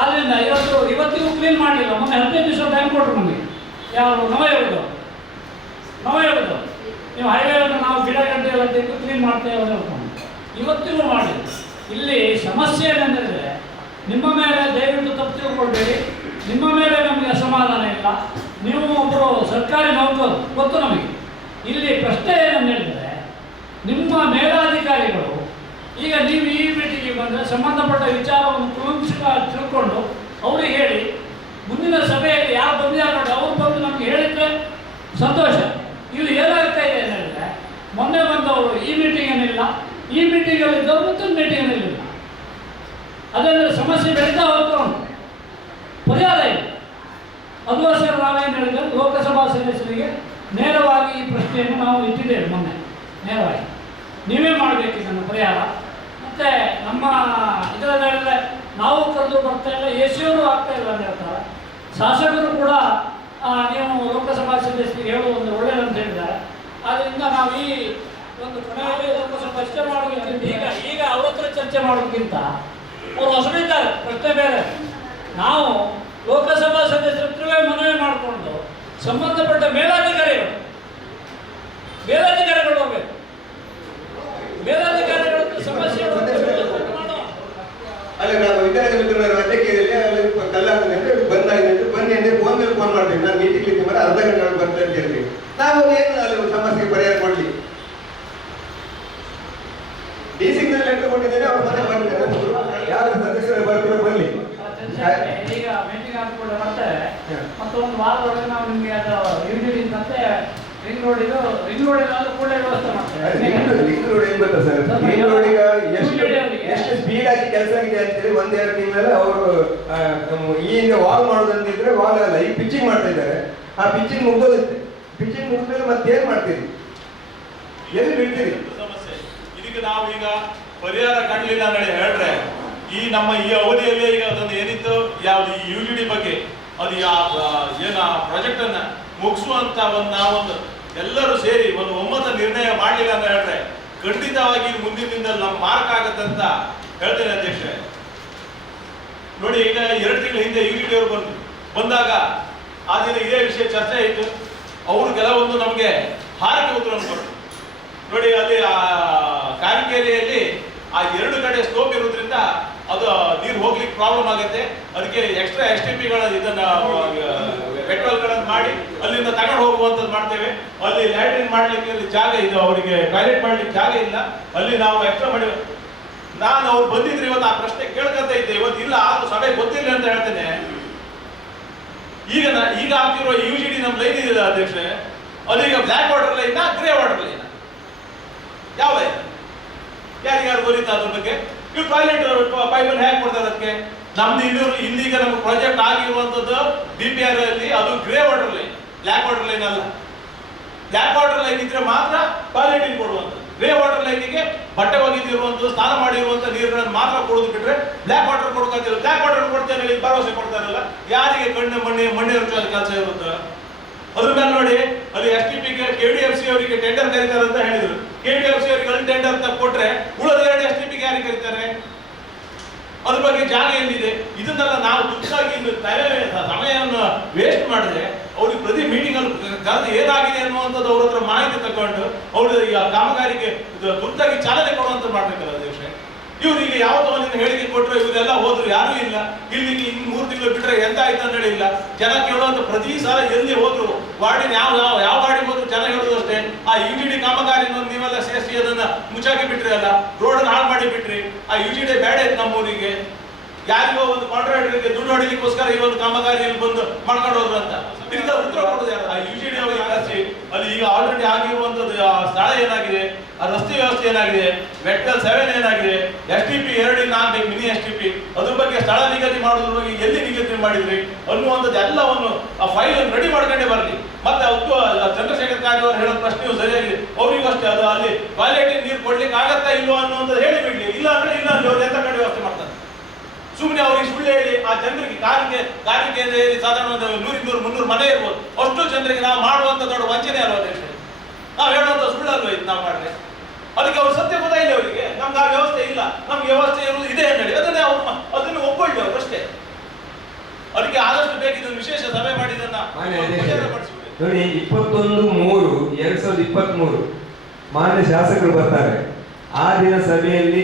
ಆದ್ದರಿಂದ ಇವತ್ತು, ಇವತ್ತಿಗೂ ಕ್ಲೀನ್ ಮಾಡಲಿಲ್ಲ ಮೊನ್ನೆ ಹದಿನೈದು ದಿವಸ ಟೈಮ್ ಕೊಟ್ಟರು ನಮಗೆ. ಯಾರು? ನಮ ನವಯುಗದವರು ನೀವು ಹೈವೇವನ್ನು ನಾವು ಗಿಡ ಗಂಟೆ ಎಲ್ಲ ತೆಗೆದು ಕ್ಲೀನ್ ಮಾಡ್ತೇವೆ ಅಂತ ಹೇಳ್ಕೊಂಡು. ಇವತ್ತಿಗೂ ಮಾಡಿ ಇಲ್ಲಿ ಸಮಸ್ಯೆ ಏನಂದರೆ, ನಿಮ್ಮ ಮೇಲೆ ದಯವಿಟ್ಟು ತಪ್ಪು ತಿಳ್ಕೊಳ್ಬೇಡಿ. ನಿಮ್ಮ ಮೇಲೆ ನಮಗೆ ಅಸಮಾಧಾನ ಇಲ್ಲ. ನೀವು ಒಬ್ಬರು ಸರ್ಕಾರಿ ನೌಕರು ಗೊತ್ತು ನಮಗೆ. ಇಲ್ಲಿ ಪ್ರಶ್ನೆ ಏನಂತ ಹೇಳಿದರೆ ನಿಮ್ಮ ಮೇಲಾಧಿಕಾರಿಗಳು, ಈಗ ನೀವು ಈ ಮೀಟಿಂಗಿಗೆ ಬಂದರೆ ಸಂಬಂಧಪಟ್ಟ ವಿಚಾರವನ್ನು ಕುಲಂಕುಷ ತಿಳ್ಕೊಂಡು ಅವ್ರಿಗೆ ಹೇಳಿ, ಮುಂದಿನ ಸಭೆಯಲ್ಲಿ ಯಾರು ಬಂದಿದ್ದಾರೆ ನೋಡಿ ಅವ್ರು ಬಂದು ನಮ್ಗೆ ಹೇಳಿದ್ರೆ ಸಂತೋಷ. ಇಲ್ಲಿ ಏನಾಗ್ತಾ ಇದೆ ಅಂತ ಹೇಳಿದ್ರೆ ಮೊನ್ನೆ ಬಂದವರು ಈ ಮೀಟಿಂಗ್ ಏನಿಲ್ಲ ಈ ಮೀಟಿಂಗಲ್ಲಿ ಇದ್ದವರು ಮತ್ತೊಂದು ಏನಿಲ್ಲ ಅದಂದ್ರೆ ಸಮಸ್ಯೆ ಬೆಳೀತಾ ಹೋಗ್ತಾ ಉಂಟು ಪರಿಹಾರ ಇದೆ ಅದೋಸ್ಕರ ನಾವೇನು ಹೇಳಿದ್ರೆ ಲೋಕಸಭಾ ಸದಸ್ಯರಿಗೆ ನೇರವಾಗಿ ಈ ಪ್ರಶ್ನೆಯನ್ನು ನಾವು ಇಟ್ಟಿದ್ದೇವೆ ಮೊನ್ನೆ. ನೇರವಾಗಿ. ನೀವೇ ಮಾಡಬೇಕು ಇದನ್ನು ಪರಿಹಾರ. ಮತ್ತು ನಮ್ಮ ಇದರಲ್ಲಿ ಹೇಳಿದ್ರೆ ನಾವು ಕರೆದು ಬರ್ತಾ ಇಲ್ಲ ಎ ಸಿಯವರು ಆಗ್ತಾ ಇಲ್ಲ ಅಂತ ಹೇಳ್ತಾರೆ. ಶಾಸಕರು ಕೂಡ ನೀವು ಲೋಕಸಭಾ ಸದಸ್ಯರಿಗೆ ಹೇಳುವ ಒಂದು ಒಳ್ಳೆಯದಂತ ಹೇಳಿದ್ದಾರೆ. ಆದ್ದರಿಂದ ನಾವು ಈ ಒಂದು ಕೊನೆಯಲ್ಲಿ ಲೋಕಸಭಾ ಚರ್ಚೆ ಮಾಡೋದಕ್ಕಿಂತ ಈಗ ಈಗ ಅವ್ರ ಹತ್ರ ಚರ್ಚೆ ಮಾಡೋದಕ್ಕಿಂತ ಅವರು ಹೊಸಬಿದ್ದಾರೆ ಪ್ರಶ್ನೆ ಬೇರೆ. ನಾವು ಲೋಕಸಭಾ ಸದಸ್ಯರ ಹತ್ರವೇ ಮನವಿ ಮಾಡಿಕೊಂಡು ಸಂಬಂಧಪಟ್ಟ ಮೇಲಾಧಿಕಾರಿಗಳು ಮೇಲಾಧಿಕಾರಿಗಳು ಸಮಸ್ಯೆ
ಅಲ್ಲ ನಾವು ವಿದ್ಯಾರ್ಥಿ ಮಿತ್ರರ ಅಲ್ಲಿ ಬಂದಾಗಿದೆ ಅಂದ್ರೆ ಬನ್ನಿ ಅಂದ್ರೆ ಫೋನ್ ಮೇಲೆ ಫೋನ್ ನಾನು ಮೀಟಿಂಗ್ ಇದ್ದೀನಿ ಮರ ಅರ್ಧ ಗಂಟೆ ಒಳಗೆ ಬರ್ತಾ ಅಂತ ಹೇಳಿ ನಾವು ಏನು ಅಲ್ಲಿ ಸಮಸ್ಯೆ ಪರಿಹಾರ ಕೊಡ್ಲಿ? ಡಿ ಸಿಗ್ನಲ್ ಲೆಟರ್ ಕೊಟ್ಟಿದ್ದೇನೆ ಅವ್ರು ಮತ್ತೆ ಬರ್ತಾರೆ ಯಾರು ಸದಸ್ಯರು ಬರ್ತೀರೋ ಬರಲಿ
ಈಗ ಮೀಟಿಂಗ್ ಹಾಕಿಕೊಂಡು ಮತ್ತೆ ಮತ್ತೊಂದು ವಾರದೊಳಗೆ ನಾವು ನಿಮಗೆ ಅದು ಯೂನಿಟಿ ಮತ್ತೆ ರಿಂಗ್ ರೋಡ್ ರಿಂಗ್ ಕೂಡಲೇ ವ್ಯವಸ್ಥೆ
ಲಿಂಕ್ ರೋಡ್ ಏನ್ ಗೊತ್ತಾ ಸರ್? ರೋಡ್ ಈಗ ಎಷ್ಟು ಎಷ್ಟು ಸ್ಪೀಡ್ ಆಗಿ ಕೆಲಸ ಆಗಿದೆ ಅಂತೇಳಿ ಒಂದೆರಡು ತಿಂಗಳಲ್ಲಿ ಅವರು ಈಗ ವಾಲ್ ಮಾಡೋದಂತಿದ್ರೆ ವಾಲ್ ಅಲ್ಲ ಈಗ ಪಿಚ್ಚಿಂಗ್ ಮಾಡ್ತಾ ಇದ್ದಾರೆ. ಆ ಪಿಚ್ಚಿಂಗ್ ಮುಗ್ದೋಗುತ್ತೆ. ಪಿಚ್ಚಿಂಗ್ ಮುಗಿದ್ಮೇಲೆ ಮತ್ತೆ ಏನ್ ಮಾಡ್ತೀರಿ? ಎಲ್ಲಿ ಬಿಡ್ತೀರಿ
ಸಮಸ್ಯೆ. ಇದಕ್ಕೆ ನಾವು ಈಗ ಪರಿಹಾರ ಕಾಣಲಿಲ್ಲ ಅಂತ ಹೇಳ್ರೆ ಈ ನಮ್ಮ ಈ ಅವಧಿಯಲ್ಲಿ ಈಗ ಅದೊಂದು ಏನಿತ್ತು? ಯಾವ್ದು ಈ ಯು ಡಿ ಬಗ್ಗೆ. ಅದು ಯಾವ ಏನು ಆ ಪ್ರಾಜೆಕ್ಟ್ ಅನ್ನ ಮುಗಿಸುವಂತ ಒಂದು ನಾವೊಂದು ಎಲ್ಲರೂ ಸೇರಿ ಒಂದು ಒಮ್ಮತ ನಿರ್ಣಯ ಮಾಡಲಿಲ್ಲ ಅಂತ ಹೇಳಿದ್ರೆ ಖಂಡಿತವಾಗಿ ಮುಂದಿನ ದಿನದಲ್ಲಿ ನಮ್ಮ ಮಾರ್ಕ್ ಆಗತ್ತಂತ ಹೇಳ್ತೇನೆ ಅಧ್ಯಕ್ಷರೇ ನೋಡಿ, ಈಗ ಎರಡು ತಿಂಗಳ ಹಿಂದೆ ಯು ಅವರು ಬಂದು ಬಂದಾಗ ಆ ದಿನ ಇದೇ ವಿಷಯ ಚರ್ಚೆ ಆಯಿತು. ಅವರು ಕೆಲವೊಂದು ನಮಗೆ ಹಾರಕ್ಕೆ ಉತ್ತರ ಕೊಟ್ಟರು. ನೋಡಿ, ಅಲ್ಲಿ ಆ ಕಾರಿಕೇರಿಯಲ್ಲಿ ಆ ಎರಡು ಕಡೆ ಸ್ಕೋಪ್ ಇರೋದ್ರಿಂದ ಅದು ನೀರು ಹೋಗ್ಲಿಕ್ಕೆ ಪ್ರಾಬ್ಲಮ್ ಆಗುತ್ತೆ. ಅದಕ್ಕೆ ಎಕ್ಸ್ಟ್ರಾ ಎಸ್ ಟಿ ಪಿಗಳ ಇದನ್ನ ಮಾಡಿ, ಅಲ್ಲಿಂದ ತಗೊಂಡು ಹೋಗುವಂಥದ್ದು ಮಾಡ್ತೇವೆ. ಅಲ್ಲಿ ಲ್ಯಾಟ್ರಿನ್ ಮಾಡ್ಲಿಕ್ಕೆ ಅಲ್ಲಿ ಜಾಗ ಇದೆ, ಅವರಿಗೆ ಟಾಯ್ಲೆಟ್ ಮಾಡ್ಲಿಕ್ಕೆ ಜಾಗ ಇಲ್ಲ. ಅಲ್ಲಿ ನಾವು ಎಕ್ಸ್ಟ್ರಾ ಮಾಡಿ, ನಾನು ಅವ್ರು ಬಂದಿದ್ರೆ ಇವತ್ತು ಆ ಪ್ರಶ್ನೆ ಕೇಳ್ಕೊಂತ ಇದ್ದೆ. ಇವತ್ತು ಇಲ್ಲ, ಆದ್ರೂ ಸಭೆ ಗೊತ್ತಿಲ್ಲ ಅಂತ ಹೇಳ್ತೇನೆ. ಈಗ ಈಗ ಆಗ್ತಿರೋ ಯು ಜಿ ಡಿ ನಮ್ಮ ಲೈನ್ ಇದೆಯಲ್ಲ ಅಧ್ಯಕ್ಷೆ ಅದೀಗ black water line grey water line ಯಾವ ಲೈನ್ ಯಾರಿಗಾರು ಗೊತ್ತಿತ್ತು ಅದ್ರ ಬಗ್ಗೆ? ಇವು ಟಾಯ್ಲೆಟ್ ಪೈಪನ್ನು ಹೇಗೆ ಕೊಡ್ತಾರೆ ಅದಕ್ಕೆ? ನಮ್ದು ಇಲ್ಲಿ ಇಂದೀಗ ನಮ್ಮ ಪ್ರಾಜೆಕ್ಟ್ ಆಗಿರುವಂತದ್ದು ಬಿ ಪಿ ಆರ್ ಅಲ್ಲಿ ಅದು grey water line black water line ಅಲ್ಲ. ಬ್ಲ್ಯಾಕ್ ವಾಟರ್ ಲೈನ್ ಇದ್ರೆ ಮಾತ್ರ ಟಾಯ್ಲೆಟ್ ಕೊಡುವಂತ ಗ್ರೇ ವಾಟರ್ ಲೈನಿಗೆ ಬಟ್ಟೆ ಒಗೆದಿರುವಂಥದ್ದು, ಸ್ನಾನ ಮಾಡಿರುವಂಥ ನೀರುಗಳನ್ನು ಮಾತ್ರ ಕೊಡೋದು ಬಿಟ್ರೆ ಬ್ಲ್ಯಾಕ್ ವಾಟರ್ ಕೊಡ್ಕೊತಿಲ್ಲ ಬ್ಲ್ಯಾಕ್ ವಾಟರ್ ಕೊಡ್ತೇನೆ ಹೇಳಿ ಭರವಸೆ ಕೊಡ್ತಾರಲ್ಲ. ಯಾರಿಗೆ ಕಣ್ಣು, ಮಣ್ಣೆ ಮಣ್ಣೆ ಕೆಲಸ ಇರುತ್ತೆ? ಮೇಲೆ ನೋಡಿ ಅದು S T P K D F C ಅವರಿಗೆ ಟೆಂಡರ್ ಕರೀತಾರೆ ಅಂತ ಹೇಳಿದ್ರು. ಕೆ ಡಿ ಎಫ್ ಸಿ ಅವರಿಗೆ ಅಲ್ಲಿ ಟೆಂಡರ್ ಅಂತ ಕೊಟ್ರೆ ಉಳಿದ ಎರಡು ಎಸ್ ಟಿ ಪಿಗೆ ಯಾರಿಗೆ ಕರೀತಾರೆ? ಅದ್ರ ಬಗ್ಗೆ ಜಾಗ ಎಲ್ಲಿದೆ ಇದನ್ನೆಲ್ಲ ನಾವು ದುಃಖಾಗಿ ಸಮಯವನ್ನು ವೇಸ್ಟ್ ಮಾಡಿದ್ರೆ ಅವ್ರಿಗೆ ಪ್ರತಿ ಮೀಟಿಂಗ್ ಅಲ್ಲಿ ಕರೆದು ಏನಾಗಿದೆ ಅನ್ನುವಂಥದ್ದು ಅವ್ರ ಹತ್ರ ಮಾಹಿತಿ ತಗೊಂಡು ಅವ್ರ ಈ ಕಾಮಗಾರಿಗೆ ತುರ್ತಾಗಿ ಚಾಲನೆ ಕೊಡುವಂತ ಮಾಡ್ಬೇಕಲ್ಲ ಅಧ್ಯಕ್ಷೆ ಇವ್ರು ಯಾವ ಯಾವತ್ತೋ ಒಂದಿನ ಹೇಳಿಕೆ ಕೊಟ್ಟರು ಇವರೆಲ್ಲ ಹೋದ್ರು, ಯಾರೂ ಇಲ್ಲ. ಇಲ್ಲಿ ಇನ್ನು ಮೂರು ತಿಂಗಳು ಬಿಟ್ಟರೆ ಎಂತ ಆಯ್ತು ಅಂತ ಹೇಳಿಲ್ಲ ಜನ ಕೇಳುವಂತ ಪ್ರತಿ ಸಲ ಎಲ್ಲಿ ಹೋದ್ರು, ವಾರ್ಡಿನ ಯಾವ ಯಾವ ಯಾವ ವಾರ್ಡಿಗೆ ಹೋದ್ರು ಜನ ಹೇಳುದು ಅಷ್ಟೇ. ಆ ಯು ಜಿ ಡಿ ಕಾಮಗಾರಿ ನೀವೆಲ್ಲ ಸೇರಿಸಿ ಅದನ್ನ ಮುಚ್ಚಾಕಿ ಬಿಟ್ರಿ ಅಲ್ಲ ರೋಡ್ ಹಾಳು ಮಾಡಿ ಬಿಟ್ರಿ. ಆ ಯು ಜಿ ಡಿ ಬೇಡ ಇತ್ತು ನಮ್ಮೂರಿಗೆ. ಯಾರಿಗೋ ಒಂದು ಕಾಂಟ್ರಾಕ್ಟರ್ಗೆ ದುಡ್ಡು ಹೊಡಿಲಿಕ್ಕೋಸ್ಕರ ಈ ಒಂದು ಕಾಮಗಾರಿಯಲ್ಲಿ ಬಂದು ಮಾಡ್ಕೊಂಡು ಹೋದ್ರು ಅಂತ. ಇದರಿಂದ ಉತ್ತರ ಕೊಡೋದು ಆ ಯು ಜಿ ಡಿ ಅವರಿಗೆ ಅಲ್ಲಿ ಈಗ ಆಲ್ರೆಡಿ ಆಗಿರುವಂತದ್ದು ಸ್ಥಳ ಏನಾಗಿದೆ? ಆ ರಸ್ತೆ ವ್ಯವಸ್ಥೆ ಏನಾಗಿದೆ? ಮೆಟ್ಕಲ್ ಸೆವೆನ್ ಏನಾಗಿದೆ? ಎಸ್ ಟಿ ಪಿ ಎರಡು, ನಾಲ್ಕು ಮಿನಿ ಎಸ್ ಟಿ ಪಿ ಅದ್ರ ಬಗ್ಗೆ ಸ್ಥಳ ನಿಗದಿ ಮಾಡೋದ್ರ ಬಗ್ಗೆ ಎಲ್ಲಿ ನಿಗದಿ ಮಾಡಿದ್ರಿ? ಅನ್ನುವಂಥದ್ದು ಎಲ್ಲವನ್ನು ಆ ಫೈಲ್ ರೆಡಿ ಮಾಡ್ಕೊಂಡೇ ಬರಲಿ ಮತ್ತೆ ಅವತ್ತು ಚಂದ್ರಶೇಖರ್ ಕಾರ್ಯ ಅವರು ಹೇಳೋ ಪ್ರಶ್ನೆಯು ಸರಿಯಾಗಿದೆ. ಅವರಿಗೂ ಅಷ್ಟೇ, ಅದು ಅಲ್ಲಿ ಟಾಯ್ಲೆಟ್ ನೀರು ಕೊಡ್ಲಿಕ್ಕೆ ಆಗತ್ತಾ ಇಲ್ವೋ ಅನ್ನುವಂಥದ್ದು ಹೇಳಿಬಿಡ್ಲಿ ಇಲ್ಲ ಅಂದ್ರೆ ಇಲ್ಲ ಅಲ್ಲಿ ಅವ್ರು ಎಂತ ಕಡೆ ವ್ಯವಸ್ಥೆ ಮಾಡ್ತಾರೆ? ಸುಮ್ಮನೆ ಅವ್ರಿಗೆ ಸುಳ್ಳು ಹೇಳಿ, ಆ ಜನರಿಗೆ ಕಾರಿಗೆ ಕಾರಿಗೆ ಹೇಳಿ ಸಾಧಾರಣ ಒಂದು ನೂರಿಂದ ನೂರು ಮುನ್ನೂರು ಮನೆ ಇರ್ಬೋದು. ಅಷ್ಟು ಜನರಿಗೆ ನಾವು ಮಾಡುವಂಥ ದೊಡ್ಡ ವಂಚನೆ ಅಲ್ವಾ ನಾವು ಹೇಳುವಂಥ ಸುಳ್ಳು ಇದು ನಾವು ಮಾಡಿದ್ರೆ ಅದಕ್ಕೆ ಅವ್ರು ಸತ್ಯ ಗೊತ್ತಾಯಿಲ್ಲ ಅವರಿಗೆ. ನಮ್ಗೆ ಆ ವ್ಯವಸ್ಥೆ ಇಲ್ಲ. ನಮ್ಗೆ ವ್ಯವಸ್ಥೆ ಇರುವುದು ಇದೆ ಹೇಳಿ. ಅದನ್ನೇ ಅವ್ರು ಅದನ್ನು ಒಪ್ಕೊಳ್ಳಿ ಅವ್ರು ಅಷ್ಟೇ. ಅದಕ್ಕೆ ಆದಷ್ಟು ಬೇಕಿದ್ದು ವಿಶೇಷ ಸಭೆ ಮಾಡಿದನ್ನ
ನೋಡಿ ಇಪ್ಪತ್ತೊಂದು ಮೂರು ಎರಡ್ ಸಾವಿರದ ಇಪ್ಪತ್ತ್ ಮೂರು ಮಾನ್ಯ ಶಾಸಕರು ಬರ್ತಾರೆ. ಆ ದಿನ ಸಭೆಯಲ್ಲಿ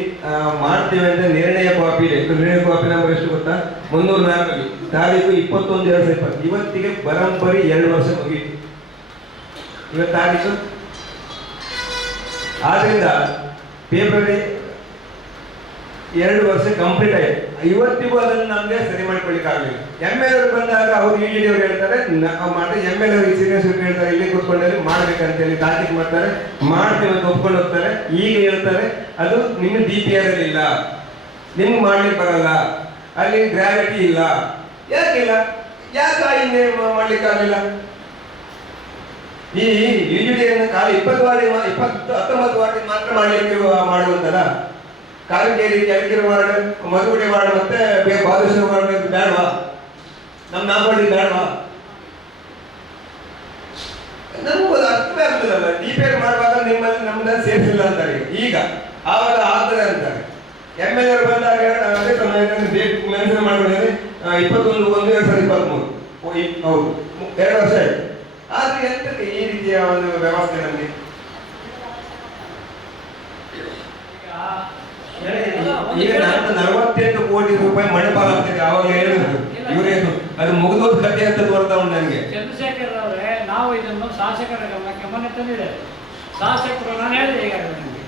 ಮಾಡ್ತೇವೆ ಅಂತ ನಿರ್ಣಯ ಕಾಪಿ ನಿರ್ಣಯ ಕಾಪಿ ನಂಬರ್ ಎಷ್ಟು ಗೊತ್ತಾ? ಮುನ್ನೂರ ನಾಲ್ಕು ತಾರೀಕು ಇಪ್ಪತ್ತೊಂದು ಎರಡ್ ಸಾವಿರದ ಇಪ್ಪತ್ತು. ಇವತ್ತಿಗೆ ಪರಂಪರೆ ಎರಡು ವರ್ಷ ಮುಗಿಯಿತು. ಇವತ್ತು ತಾರೀಕು? ಆದ್ರಿಂದ ಫೆಬ್ರವರಿ ಎರಡು ವರ್ಷ ಕಂಪ್ಲೀಟ್ ಆಯ್ತು. ಇವತ್ತಿಗೂ ಅದನ್ನು ನಮಗೆ ಸರಿ ಮಾಡ್ಕೊಳ್ಲಿಕ್ಕೆ ಆಗಲಿಲ್ಲ ಎಂ ಎಲ್ ಅವರು ಬಂದಾಗ ಅವ್ರು ಇ ಡಿ ಅವ್ರು ಹೇಳ್ತಾರೆ ನಾವು ಮಾಡಿ ಎಂ ಎಲ್ ಅವ್ರಿಗೆ ಸೀನಿಯರ್ಸ್ ಹೇಳ್ತಾರೆ, ಇಲ್ಲಿ ಕೂತ್ಕೊಂಡಲ್ಲಿ ಮಾಡ್ಬೇಕಂತೇಳಿ ತಾಕೀತು ಮಾಡ್ತಾರೆ. ಮಾಡ್ತೀವಿ ಅಂತ ಒಪ್ಕೊಂಡು ಹೋಗ್ತಾರೆ. ಈಗ ಹೇಳ್ತಾರೆ, ಅದು ನಿಮ್ಮ ಡಿ ಪಿ ಆರ್ ಇಲ್ಲ. ನಿಮ್ಗೆ ಮಾಡ್ಲಿಕ್ಕೆ ಬರಲ್ಲ. ಅಲ್ಲಿ ಗ್ರಾವಿಟಿ ಇಲ್ಲ. ಯಾಕಿಲ್ಲ? ಯಾಕೆ ಮಾಡ್ಲಿಕ್ಕೆ ಆಗಲಿಲ್ಲ ಈ ಯುಜಿಡಿಯನ್ನು ಕಾಲ ಇಪ್ಪತ್ತು ಬಾರಿ ಇಪ್ಪತ್ತು ಹತ್ತೊಂಬತ್ತು ಬಾರಿ ಮಾತ್ರ ಮಾಡಲಿಕ್ಕೆ ಮಾಡುವಂತಲ್ಲ? ಕಾರಂಜೇರಿ ಕೆಳಗಿರ ವಾರ್ಡ್ ಮಧುಗುಡಿ ವಾರ್ಡ್ ಮತ್ತೆ ಬೇ- ಬಾಲೇಶ್ವರ ವಾರ್ಡ್ ಇದು ಬೇಡವಾ? ನಮ್ಮ ನಾಲ್ಕು ಬೇಡವಾ? ನಮಗೂ ಅರ್ಥವೇ ಆಗ್ತದಲ್ಲ ಡಿಪೇರ್ ಮಾಡುವಾಗ ನಿಮ್ಮಲ್ಲಿ ನಮ್ಮನ್ನ ಸೇರಿಸಿಲ್ಲ ಅಂತಾರೆ. ಈಗ, ಆವಾಗ ಆಗ್ತದೆ ಅಂತಾರೆ. ಎಂ ಎಲ್ ಎ ಬಂದಾಗ ಅದೇ ಡೇಟ್ ಮೆನ್ಷನ್ ಮಾಡ್ಕೊಂಡಿದ್ರೆ ಇಪ್ಪತ್ತೊಂದು, ಒಂದು ಎರಡು ಸಾವಿರದ ಇಪ್ಪತ್ತ್ಮೂರು ಹೌದು. ಎರಡು ವರ್ಷ ಆಯ್ತು. ಆದ್ರೆ ಎಂತಕ್ಕೆ ಈ ರೀತಿಯ ಒಂದು ವ್ಯವಸ್ಥೆ ನಮಗೆ ಈಗ ನಾನು ನಲವತ್ತೆಂಟು ಕೋಟಿ ರೂಪಾಯಿ ಮಣಿಪಾಲ ಆಗ್ತದೆ ಅವಾಗ ಹೇಳಿದ್ರು. ಇವರೇನು ಅದು ಮುಗಿದೋದ್ ಕಥೆ ಅಂತ ತೋರ್ತಾ ಉಂಟು ನನಗೆ.
ಚಂದ್ರಶೇಖರ್ ಅವರೇ ನಾವು ಇದನ್ನು ಶಾಸಕರ ಗಮನಕ್ಕೆ ಮೊನ್ನೆ ತಂದಿದ್ದೇವೆ. ಶಾಸಕರು ನಾನು ಹೇಳಿದೆ ಈಗ ನಿಮಗೆ.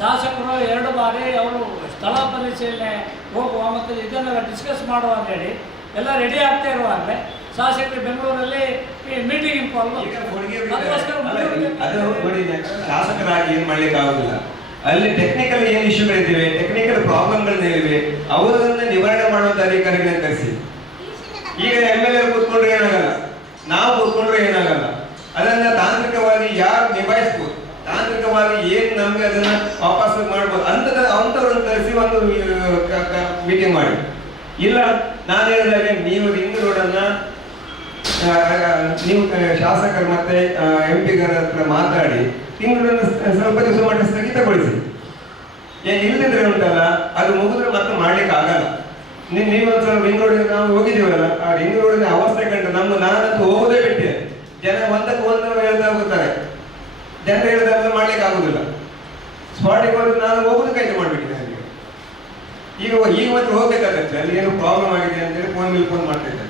ಶಾಸಕರು ಎರಡು ಬಾರಿ ಅವರು ಸ್ಥಳ ಪರಿಶೀಲನೆ ಹೋಗುವ ಮತ್ತು ಇದನ್ನೆಲ್ಲ ಡಿಸ್ಕಸ್ ಮಾಡುವ ಅಂತ ಹೇಳಿ ಎಲ್ಲ ರೆಡಿ ಆಗ್ತಾ ಇರುವಾಗಲೇ ಶಾಸಕರು ಬೆಂಗಳೂರಲ್ಲಿ ಮೀಟಿಂಗ್
ನೋಡಿ ಶಾಸಕರಾಗಿ ಏನ್ ಮಾಡ್ಲಿಕ್ಕೆ ಆಗುದಿಲ್ಲ ಅಲ್ಲಿ ಟೆಕ್ನಿಕಲ್ ಏನ್ ಇಶ್ಯೂಗಳಿವೆ ಟೆಕ್ನಿಕಲ್ ಪ್ರಾಬ್ಲಮ್ಗಳಿವೆ ಅವರನ್ನ ನಿವಾರಣೆ ಮಾಡುವಂತ ಅಧಿಕಾರಿಗಳನ್ನ ಕರೆಸಿ. ಈಗ ಎಂ ಎಲ್ ಎ ಕೂತ್ಕೊಂಡ್ರೆ ಏನಾಗಲ್ಲ? ನಾವು ಕೂತ್ಕೊಂಡ್ರೆ ಏನಾಗಲ್ಲ? ಅದನ್ನ ತಾಂತ್ರಿಕವಾಗಿ ಯಾರು ನಿಭಾಯಿಸ್ಬೋದು? ತಾಂತ್ರಿಕವಾಗಿ ಏನ್ ನಮ್ಗೆ ಅದನ್ನ ವಾಪಸ್ ಮಾಡ್ಬೋದು? ಅಂತದ ಅಂತವ್ರನ್ನ ಕರೆಸಿ ಒಂದು ಮೀಟಿಂಗ್ ಮಾಡಿ. ಇಲ್ಲ ನಾನು ಹೇಳಿದಾಗೆ ನೀವು ರಿಂಗ್ ರೋಡನ್ನ ನೀವು ಶಾಸಕರು ಮತ್ತೆ ಎಂ ಪಿಗರ ಹತ್ರ ಮಾತಾಡಿ, ತಿಂಗಳನ್ನು ಸ್ವಲ್ಪ ದಿವಸ ಮಟ್ಟ ಸ್ಥಗಿತಗೊಳಿಸಿ. ಇಲ್ಲದಿದ್ರೆ ಉಂಟಲ್ಲ, ಅದು ಮುಗಿದ್ರೆ ಮತ್ತೆ ಮಾಡ್ಲಿಕ್ಕೆ ಆಗಲ್ಲ. ನೀವು ನೀವು ಒಂದ್ಸಲ ರಿಂಗ್ ರೋಡ್ ನಾವು ಹೋಗಿದ್ದೀವಲ್ಲ, ಆ ರಿಂಗ್ ರೋಡಿನ ಅವಸ್ಥೆ ಕಂಡು ನಮ್ಮ ನಾನಂತೂ ಹೋಗೋದೇ ಬಿಟ್ಟೆ. ಜನ ಒಂದಕ್ಕೆ ಒಂದು ಹೇಳ್ತಾ ಹೋಗುತ್ತಾರೆ. ಜನ ಹೇಳ್ದಾಗ ಮಾಡ್ಲಿಕ್ಕೆ ಆಗುದಿಲ್ಲ. ಸ್ಪಾಟಿಗೆ ಹೋದ್ರೆ ನಾನು ಹೋಗುದು ಕೈ ಮಾಡ್ಬಿಟ್ಟಿದ್ದೆ ಈಗ ಈಗ ಮತ್ತೆ ಹೋಗ್ಬೇಕಾಗತ್ತೆ. ಅಲ್ಲಿ ಏನು ಪ್ರಾಬ್ಲಮ್ ಆಗಿದೆ ಅಂತೇಳಿ ಫೋನ್ ಮೇಲೆ ಫೋನ್ ಮಾಡ್ತಿದ್ದೆ